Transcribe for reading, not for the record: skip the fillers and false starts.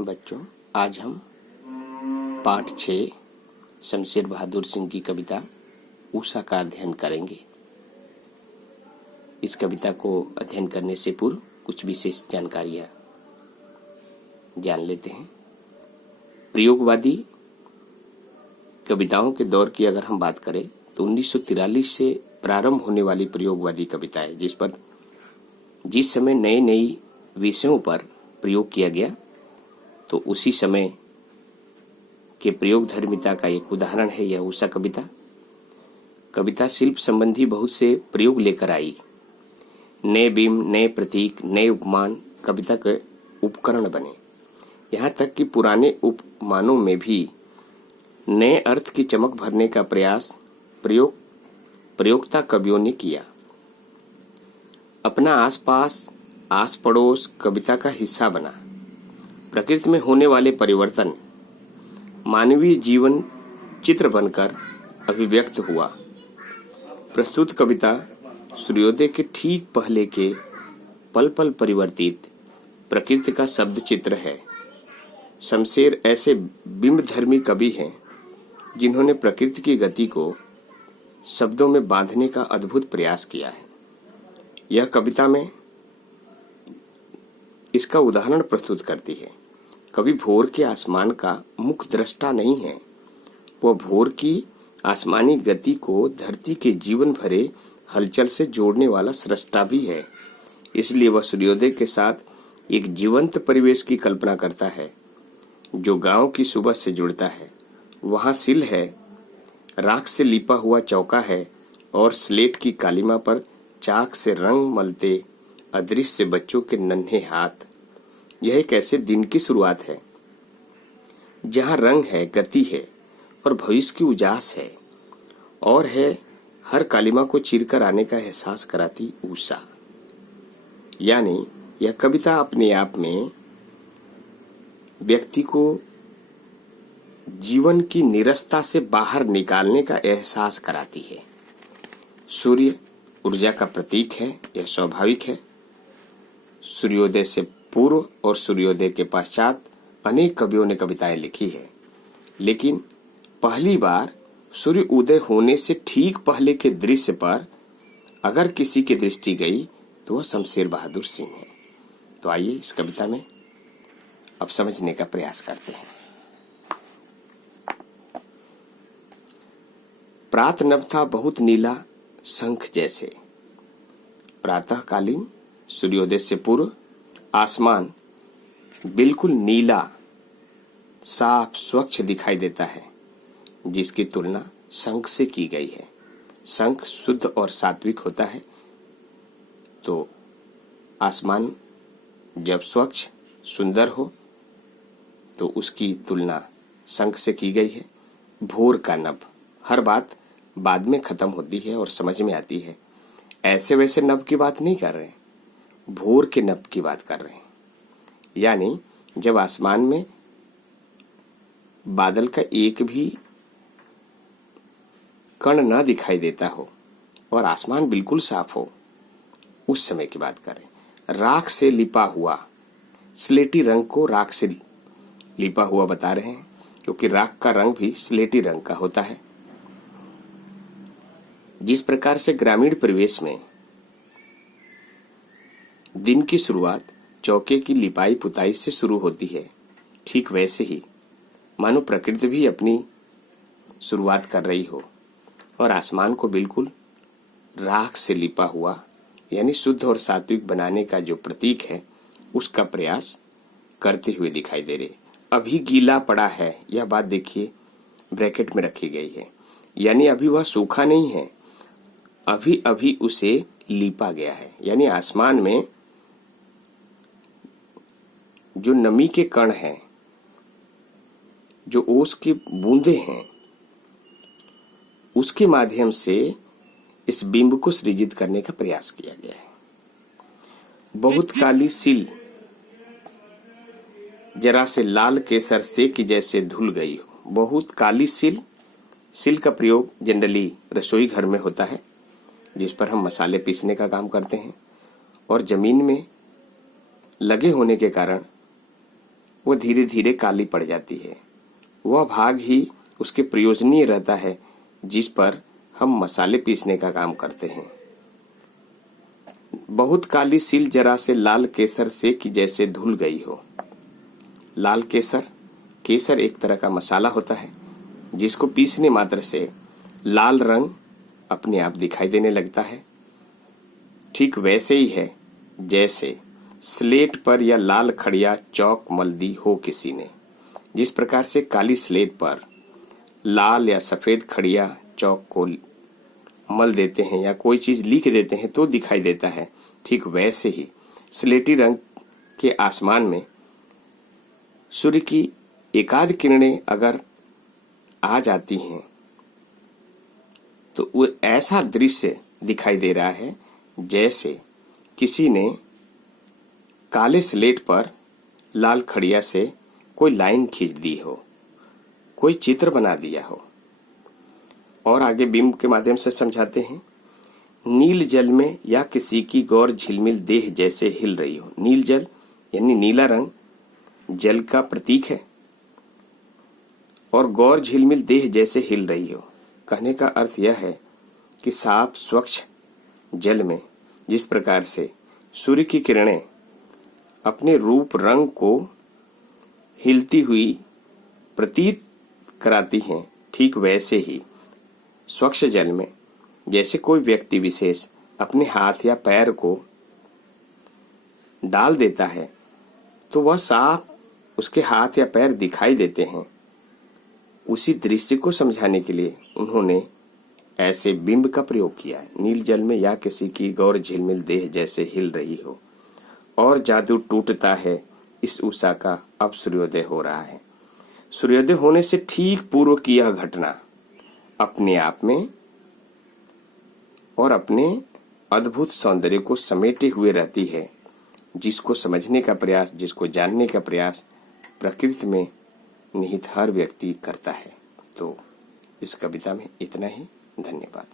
बच्चों, आज हम पाठ 6 शमशेर बहादुर सिंह की कविता उषा का अध्ययन करेंगे। इस कविता को अध्ययन करने से पूर्व कुछ विशेष जानकारियां जान लेते हैं। प्रयोगवादी कविताओं के दौर की अगर हम बात करें तो 1943 से प्रारंभ होने वाली प्रयोगवादी कविताएं, जिस समय नए नई विषयों पर प्रयोग किया गया, तो उसी समय के प्रयोग धर्मिता का एक उदाहरण है यह उषा कविता। कविता शिल्प संबंधी बहुत से प्रयोग लेकर आई। नए बिंब, नए प्रतीक, नए उपमान कविता के उपकरण बने। यहाँ तक कि पुराने उपमानों में भी नए अर्थ की चमक भरने का प्रयास प्रयोक्ता कवियों ने किया। अपना आसपास, आस पड़ोस कविता का हिस्सा बना। प्रकृति में होने वाले परिवर्तन मानवीय जीवन चित्र बनकर अभिव्यक्त हुआ। प्रस्तुत कविता सूर्योदय के ठीक पहले के पल पल परिवर्तित प्रकृति का शब्द चित्र है। शमशेर ऐसे बिंबधर्मी कवि हैं जिन्होंने प्रकृति की गति को शब्दों में बांधने का अद्भुत प्रयास किया है। यह कविता में इसका उदाहरण प्रस्तुत करती है। कवि भोर के आसमान का मुख्य दृष्टा नहीं है, वह भोर की आसमानी गति को धरती के जीवन भरे हलचल से जोड़ने वाला सृष्टा भी है। इसलिए वह सूर्योदय के साथ एक जीवंत परिवेश की कल्पना करता है जो गांव की सुबह से जुड़ता है। वहां सिल है, राख से लिपा हुआ चौका है और स्लेट की कालीमा पर चाक से रंग मलते अदृश्य बच्चों के नन्हे हाथ। यह एक ऐसे दिन की शुरुआत है जहां रंग है, गति है और भविष्य की उजास है, और है हर कालिमा को चीरकर आने का एहसास कराती उषा। यानी यह कविता अपने आप में व्यक्ति को जीवन की निरस्ता से बाहर निकालने का एहसास कराती है। सूर्य ऊर्जा का प्रतीक है, यह स्वाभाविक है। सूर्योदय से पूर्व और सूर्योदय के पश्चात अनेक कवियों ने कविताएं लिखी है, लेकिन पहली बार सूर्य उदय होने से ठीक पहले के दृश्य पर अगर किसी की दृष्टि गई तो वह शमशेर बहादुर सिंह है। तो आइए इस कविता में अब समझने का प्रयास करते हैं। प्रात नभ था बहुत नीला शंख जैसे। प्रातःकालीन सूर्योदय से पूर्व आसमान बिल्कुल नीला, साफ, स्वच्छ दिखाई देता है, जिसकी तुलना शंख से की गई है। शंख शुद्ध और सात्विक होता है, तो आसमान जब स्वच्छ सुंदर हो तो उसकी तुलना शंख से की गई है। भोर का नभ, हर बात बाद में खत्म होती है और समझ में आती है। ऐसे वैसे नभ की बात नहीं कर रहे हैं, भोर के नभ की बात कर रहे हैं। यानी जब आसमान में बादल का एक भी कण न दिखाई देता हो और आसमान बिल्कुल साफ हो, उस समय की बात करें। राख से लिपा हुआ, स्लेटी रंग को राख से लिपा हुआ बता रहे हैं, क्योंकि राख का रंग भी स्लेटी रंग का होता है। जिस प्रकार से ग्रामीण परिवेश में दिन की शुरुआत चौके की लिपाई पुताई से शुरू होती है, ठीक वैसे ही मानो प्रकृति भी अपनी शुरुआत कर रही हो और आसमान को बिल्कुल राख से लिपा हुआ, यानी शुद्ध और सात्विक बनाने का जो प्रतीक है, उसका प्रयास करते हुए दिखाई दे रहे। अभी गीला पड़ा है, यह बात देखिए ब्रैकेट में रखी गई है, यानी अभी वह सूखा नहीं है, अभी अभी उसे लिपा गया है। यानी आसमान में जो नमी के कण हैं, जो ओस की बूंदे हैं, उसके माध्यम से इस बिंब को सृजित करने का प्रयास किया गया है। बहुत काली सिल जरा से लाल केसर से कि जैसे धुल गई हो। बहुत काली सिल का प्रयोग जनरली रसोई घर में होता है, जिस पर हम मसाले पीसने का काम करते हैं, और जमीन में लगे होने के कारण वह धीरे धीरे काली पड़ जाती है। वह भाग ही उसके प्रयोजनीय रहता है जिस पर हम मसाले पीसने का काम करते हैं। बहुत काली सील जरा से लाल केसर से कि जैसे धुल गई हो। लाल केसर, केसर एक तरह का मसाला होता है जिसको पीसने मात्र से लाल रंग अपने आप दिखाई देने लगता है। ठीक वैसे ही है जैसे स्लेट पर या लाल खड़िया चौक मल दी हो किसी ने। जिस प्रकार से काली स्लेट पर लाल या सफेद खड़िया चौक को मल देते हैं या कोई चीज लिख देते हैं तो दिखाई देता है, ठीक वैसे ही स्लेटी रंग के आसमान में सूर्य की एकाध किरणें अगर आ जाती हैं तो वो ऐसा दृश्य दिखाई दे रहा है जैसे किसी ने काले स्लेट पर लाल खड़िया से कोई लाइन खींच दी हो, कोई चित्र बना दिया हो। और आगे बिंब के माध्यम से समझाते हैं, नील जल में या किसी की गौर झिलमिल देह जैसे हिल रही हो। नील जल यानी नीला रंग जल का प्रतीक है और गौर झिलमिल देह जैसे हिल रही हो। कहने का अर्थ यह है कि साफ स्वच्छ जल में जिस प्रकार से सूर्य की किरणें अपने रूप रंग को हिलती हुई प्रतीत कराती हैं, ठीक वैसे ही स्वच्छ जल में जैसे कोई व्यक्ति विशेष अपने हाथ या पैर को डाल देता है तो वह साफ उसके हाथ या पैर दिखाई देते हैं। उसी दृश्य को समझाने के लिए उन्होंने ऐसे बिंब का प्रयोग किया है। नील जल में या किसी की गौर झिलमिल देह जैसे हिल रही हो और जादू टूटता है इस उषा का, अब सूर्योदय हो रहा है। सूर्योदय होने से ठीक पूर्व की यह घटना अपने आप में और अपने अद्भुत सौंदर्य को समेटे हुए रहती है, जिसको समझने का प्रयास, जिसको जानने का प्रयास प्रकृति में निहित हर व्यक्ति करता है। तो इस कविता में इतना ही। धन्यवाद।